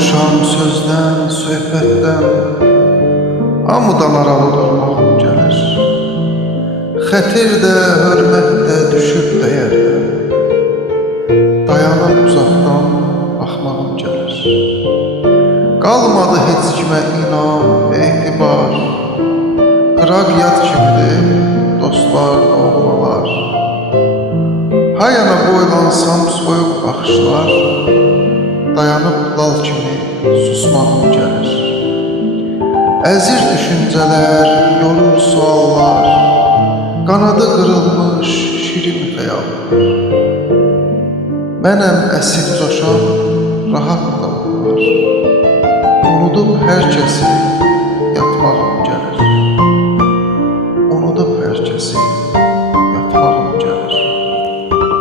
Yorulmuşam sözdən, söhbətdən, hamıdan aralı durmağım gəlir. Xətir də, hörmət də düşüb dəyərdən, dayanıb uzaqdan baxmağım gəlir. Qalmadı heç kimə inam, etibar, qıraq yad kimidir, dostlar, doğmalar. Hayana boylansam soyuq baxışlar, dayanıb lal kimi susmağım gəlir. Əzir düşüncələr, yorur suallar, qanadı qırılmış şirin xəyallar. Mənəm əsir coşan, rahat da var. Unudub hər kəsi